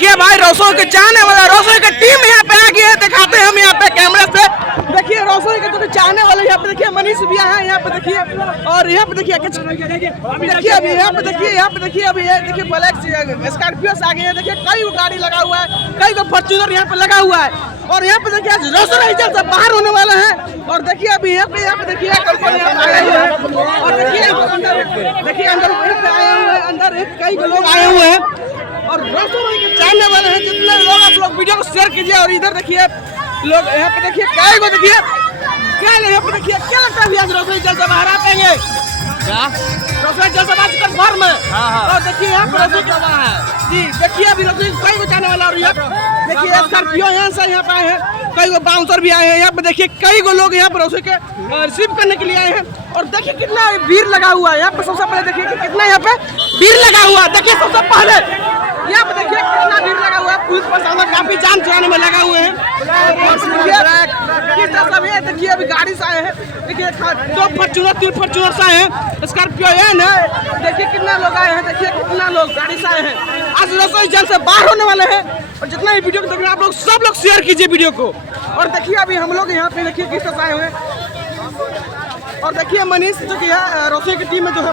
देखिए भाई रोशो के चाहने वाला रोशो की टीम यहाँ पे आ गई है, दिखाते हैं हम यहाँ पे कैमरे से। देखिए रोशो के जो चाहने वाले यहाँ पे देखिए मनीष भी है यहाँ पे देखिए, और यहाँ पे देखिए देखिए अभी यहाँ पे देखिए अभी देखिए ब्लैक स्कॉर्पियो आ गई है। देखिए कई गाड़ी लगा हुआ है, कई को फॉर्च्यूनर यहाँ पे लगा हुआ है, और यहाँ पे देखिए रोशो हिजल से बाहर होने वाला है। और देखिए अभी यहाँ पे देखिए कंपनी आए हुए हैं, और देखिए अंदर आए हुए हैं, अंदर कई लोग आए हुए हैं, और रोशो के चाहने वाले हैं जितने लोग आप लोग वीडियो को शेयर कीजिए। और इधर देखिए लोग यहाँ पे देखिए क्या को देखिए क्या यहाँ पे देखिए क्या लगता है आज रोशो जल से बाहर आ पाएंगे क्या? रोशो जल से बाहर कन्फर्म है। और देखिए यहाँ पे रोशो जी देखिए अभी रोशो कई को चाहने वाला, और यहाँ देखिए स्कॉर्पियो यहाँ से यहाँ पे आए हैं, कई को बाउंसर भी आए हैं। यहाँ पे देखिए कई को लोग यहाँ पे रोशो के रिसीव करने के लिए आए हैं, और देखिए कितना भीड़ लगा हुआ है यहाँ पे। सबसे पहले देखिए कि कितना यहाँ पे भीड़ लगा हुआ है। देखिए सबसे पहले यहाँ पे देखिए कितना भीड़ लगा हुआ है, पुलिस प्रशासन काफी जान चुराने में लगा हुए हैं। देखिए अभी गाड़ी से आए हैं, देखिए 2 फॉर्च्यूनर 3 फॉर्च्यूनर से आए हैं, स्कॉर्पियो है। देखिए कितना लोग आए हैं, देखिए कितना लोग गाड़ी से आए हैं। आज रोशो जल से बाहर होने वाले हैं, और जितना भी वीडियो को देख रहे हैं आप लोग सब लोग शेयर कीजिए वीडियो को। और देखिए अभी हम लोग यहाँ पे देखिए किस तरह आए हुए हैं, और देखिए मनीष जो कि है रोशो की टीम में जो है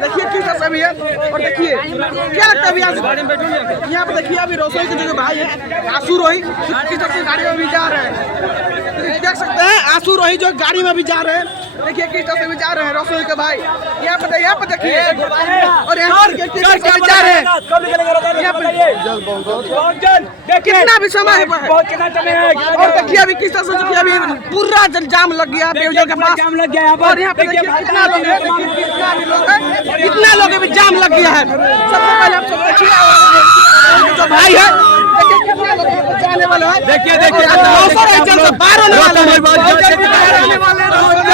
देखिए किस तरह से भी है। और देखिए क्या लगता है अभी आज यहाँ पे देखिए अभी रोशो के जो भाई है आशु रोही किस तरह से गाड़ी में भी जा रहे हैं, देख सकते हैं आशु रोही जो गाड़ी में भी जा रहे हैं। देखिए किस तरह से भी जा रहे हैं रोशो के भाई, यहाँ पे देखिए, और यहाँ पर जा रहे हैं कितना भी समय है। और देखिए अभी किस तरह से अभी पूरा जाम लग गया के पास, और यहाँ पे देखिए कितना लोग हैं, कितना लोग अभी जाम लग गया है। सबसे पहले आप सब देखिए जो भाई है देखिए कितना लोग जाने वाले हैं। देखिए बाहर होने वाले हैं,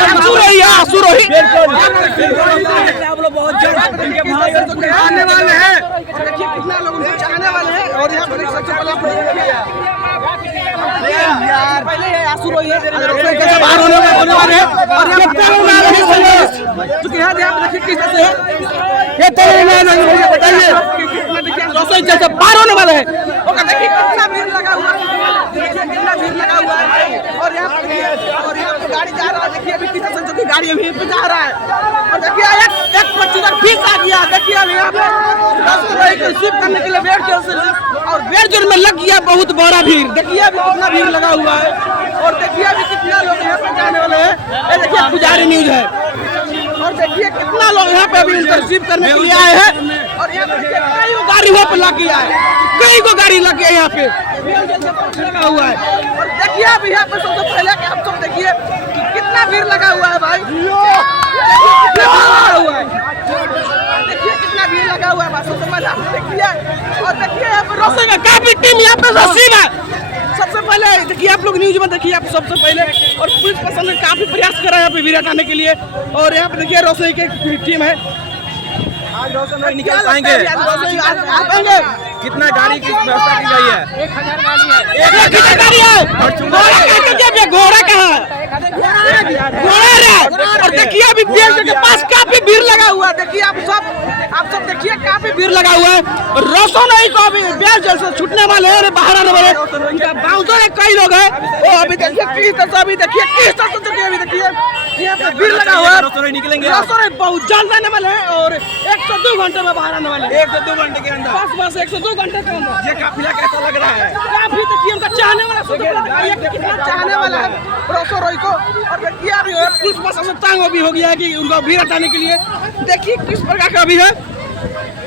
आशु रोही आने वाले हैं। देखिए कितना लोग उनको चाहने वाले हैं, और यहाँ पर सबसे पहले आशु रोही बाहर होने वाले हैं, और यहाँ देखिए किस तरह से रोशो जल से बाहर होने वाले हैं। देखिए कितना भीड़ लगा हुआ है, देखिए कितना भीड़ लगा हुआ है, और यहाँ पे गाड़ी जा रहा है। देखिए अभी किस तरह से जो कि गाड़ी अभी पे जा रहा है, और देखिए एक फॉर्च्यूनर भी आ गया। देखिए अभी यहाँ पे रोशो को रिसीव करने के लिए बेड़जोल से, और बेड़जोल में लग गया बहुत बड़ा भीड़। देखिए अभी कितना भीड़ लगा हुआ है, और देखिए अभी कितना लोग यहाँ पे जाने वाले हैं। ये देखिए पुजारी न्यूज है, और देखिए कितना लोग यहाँ पे अभी उनको रिसीव करने के लिए आए हैं। और यहाँ पे देखिए कई गाड़ी वहाँ पे लग गया है, कई को गाड़ी लग गया यहाँ पे लगा हुआ है। और देखिए अभी यहाँ पे सबसे पहले आप सब देखिए कितना भीड़ लगा हुआ है भाई, देखिए कितना भीड़ लगा हुआ है। सबसे पहले आप देखिए, और देखिए यहाँ पे रोशो का काफी टीम यहाँ पे रसीब है। सबसे पहले देखिए आप लोग न्यूज में देखिए आप सबसे पहले, और पुलिस प्रशासन ने काफी प्रयास करा है यहाँ पे भीड़ हटाने के लिए। और यहाँ पे देखिए रोशो की टीम है, आज रोशो नहीं निकल पाएंगे, आ पाएंगे। कितना गाड़ी की व्यवस्था की गई है? 1000 गाड़ी है, घोड़ा कहाँ है? और देखिए अभी बेड़जोल के पास काफी भीड़ लगा हुआ है। देखिए आप सब देखिए काफी भीड़ लगा हुआ है, और रोशो नहीं को अभी बेड़जोल से छूटने वाले हैं, बाहर आने वाले बाउंसर है, कई लोग हैं। और अभी देखिए किस तरह से अभी देखिए यहाँ पे भीड़ लगा हुआ है। रोशो निकलेंगे, रोशो बहुत जल्द आने वाले हैं, और 102 घंटे में बाहर आने वाले हैं। 102 घंटे के अंदर बस 102 घंटे के अंदर। ये काफिला कैसा लग रहा है? काफी देखिए उनका चाहने वाला कितना चाहने वाला है रोशो रोही को। और देखिए अभी पुलिस प्रशासन तंग भी हो गया है कि उनको भीड़ हटाने के लिए। देखिए किस प्रकार का अभी है,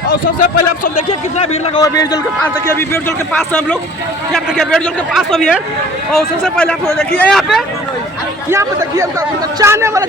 और सबसे पहले आप सब देखिए कितना भीड़ लगा हुआ है बेड़जोल के पास। देखिए अभी बेड़जोल के पास हम लोग यहाँ देखिए बेड़जोल के पास अभी है, और सबसे पहले आप देखिए यहाँ पे देखिए उनका चाहने वाला